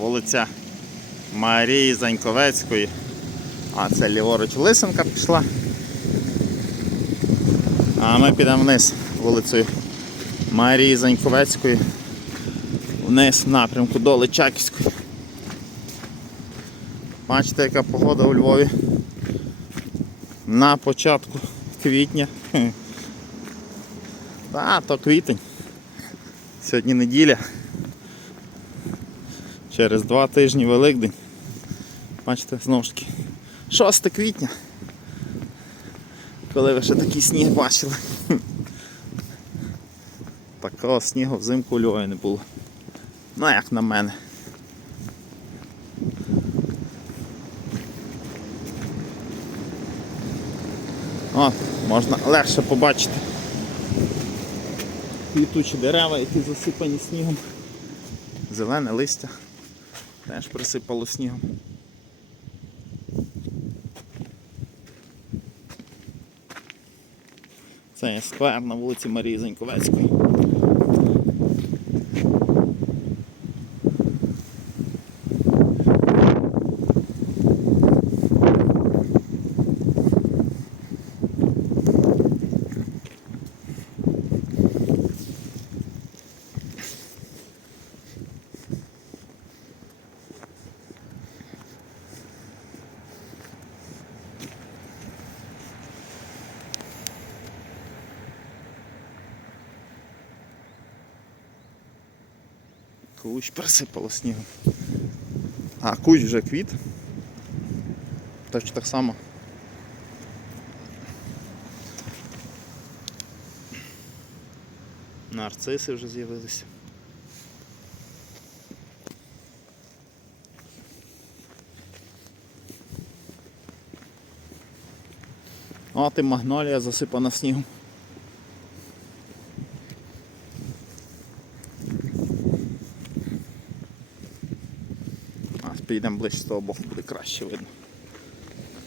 вулиця Марії Заньковецької. А це ліворуч Лисенка пішла. А ми підемо вниз вулицею Марії Заньковецької. Вниз в напрямку до Личаківської. Бачите, яка погода у Львові. На початку квітня. Так, то квітень. Сьогодні неділя. Через два тижні Великдень. Бачите, знову ж таки. 6 квітня. Коли ви ще такий сніг бачили. Такого снігу взимку у Львові не було. Ну як на мене. От, можна легше побачити квітучі дерева, які засипані снігом. Зелене листя теж присипало снігом. Це сквер на вулиці Марії Заньковецької. Кущ присипало снігом. А, кущ вже квіт. Точно так само. Нарциси вже з'явилися. От і магнолія засипана снігом. Підійдемо ближче з того боку, буде краще видно.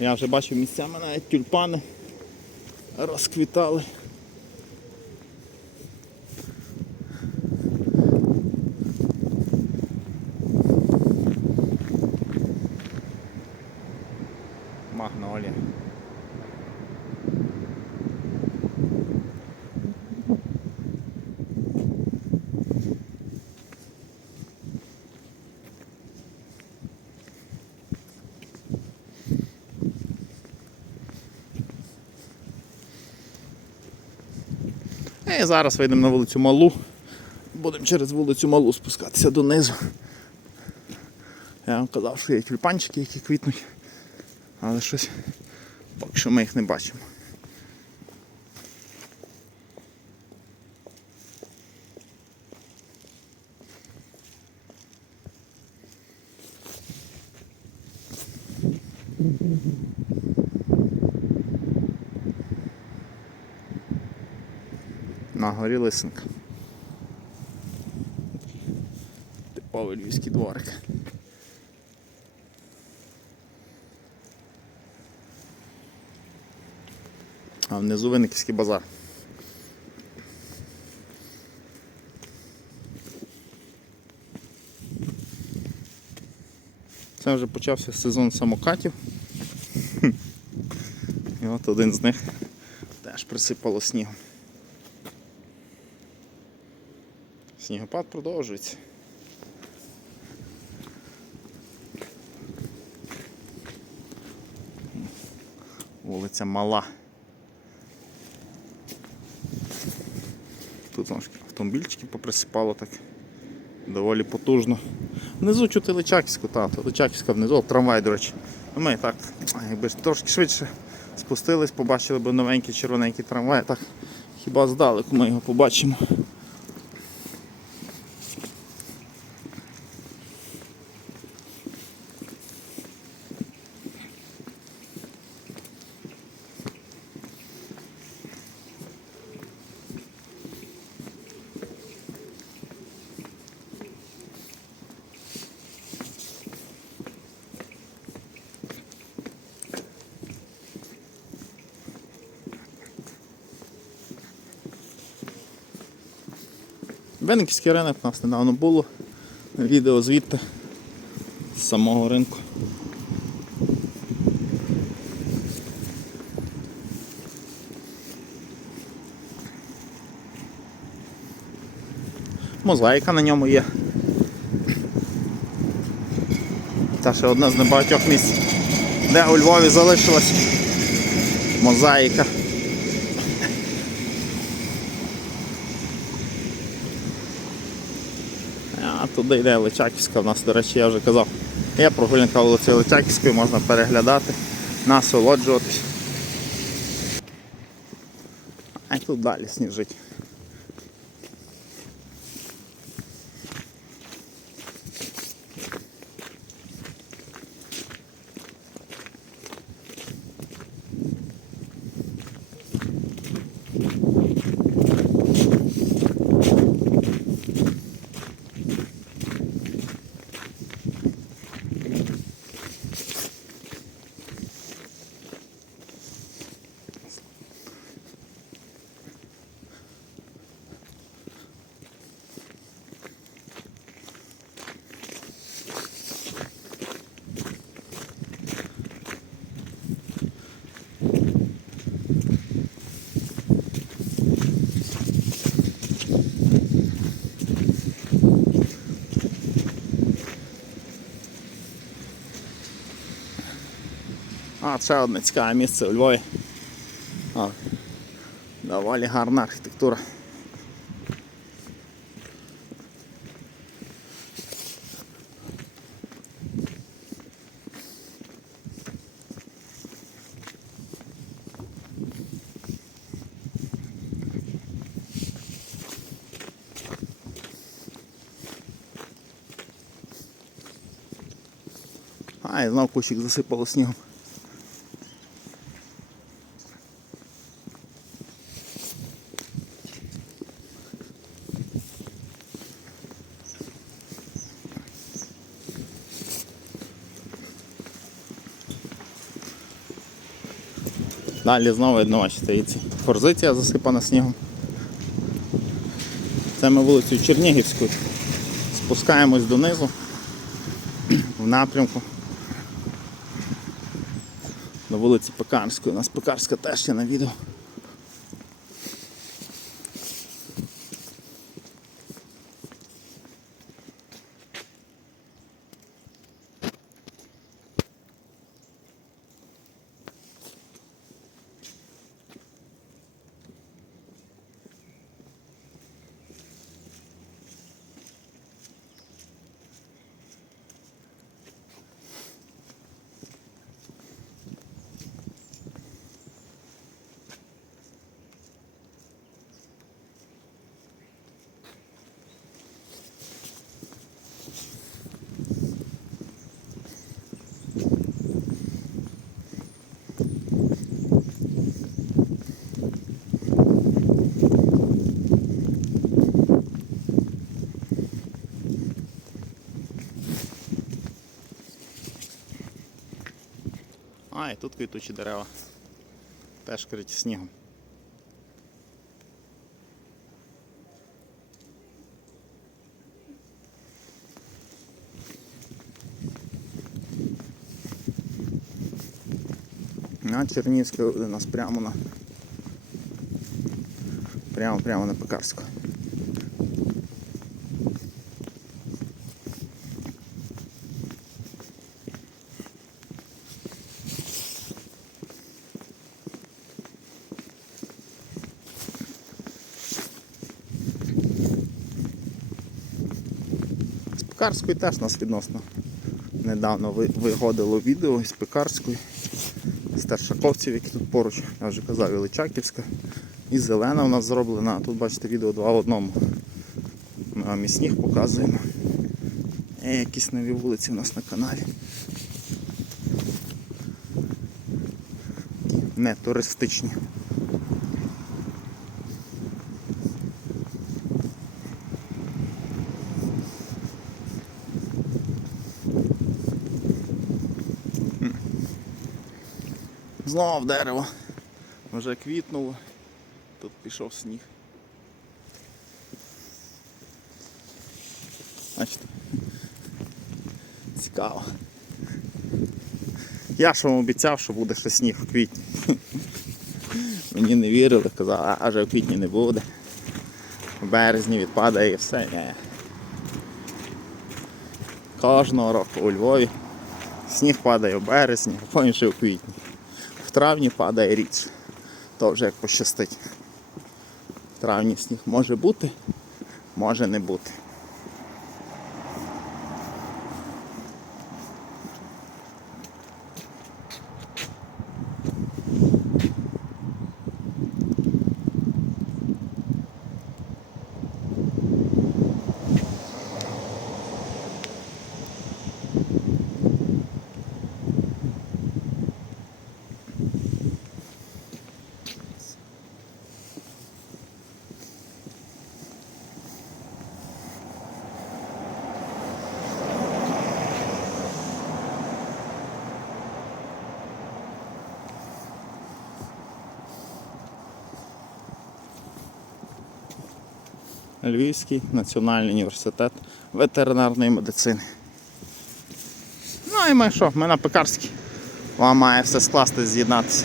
Я вже бачив місцями навіть тюльпани розквітали. Магнолія. І зараз вийдемо на вулицю Малу. Будемо через вулицю Малу спускатися донизу. Я вам казав, що є тюльпанчики, які квітнуть, але щось поки що ми їх не бачимо. На горі лисенка. Типовий львівський дворик. А внизу Винниківський базар. Це вже почався сезон самокатів. І от один з них теж присипало снігом. Снігопад продовжується. Вулиця Мала. Тут знову автомобільчики поприсипало так доволі потужно. Внизу чути Личаківську, та, Личаківська внизу, трамвай, до речі. Ну, Ми так, якби трошки швидше спустились, побачили б новенький червоненький трамвай, так хіба здалеку ми його побачимо. Винниківський ринок у нас недавно було. Відео звідти з самого ринку. Мозаїка на ньому є. Та ще одне з небагатьох місць, де у Львові залишилась мозаїка. А туди йде Личаківська, в нас, до речі, я вже казав. Є прогулянка вулиці Личаківської, можна переглядати, насолоджуватись. А тут далі сніжить. А, ще одне цікаве місце у Львові. А, доволі гарна архітектура. А, і знов кущик засипало снігом. Далі знову видно, бачите, форзиція засипана снігом. Це ми вулицю Чернігівську. Спускаємось донизу в напрямку до вулиці Пекарської. У нас Пекарська теж є на відео. А, і тут квітучі дерева. Теж криті снігом. На Чернігівська у нас прямо на прямо прямо на Пекарську. Пекарської теж нас відносно недавно ви- виходило відео з Пекарської, з Тершаковців, які тут поруч, я вже казав, і Личаківська. І зелена у нас зроблена, а тут бачите відео два в одному. Ми вам і сніг показуємо. І якісь нові вулиці у нас на каналі. Не туристичні. Знов дерево. Вже квітнуло. Тут пішов сніг. Бачите. Цікаво. Я ж вам обіцяв, що буде ще сніг у квітні. Мені не вірили, казали, а вже в квітні не буде. В березні відпадає і все. Ні. Кожного року у Львові сніг падає в березні, а потім ще у квітні. Травні падає річ. То вже як пощастить. В травні сніг може бути, може не бути. Львівський національний університет ветеринарної медицини. Ну і ми що, ми на пекарській. Вам має все скласти, з'єднатися.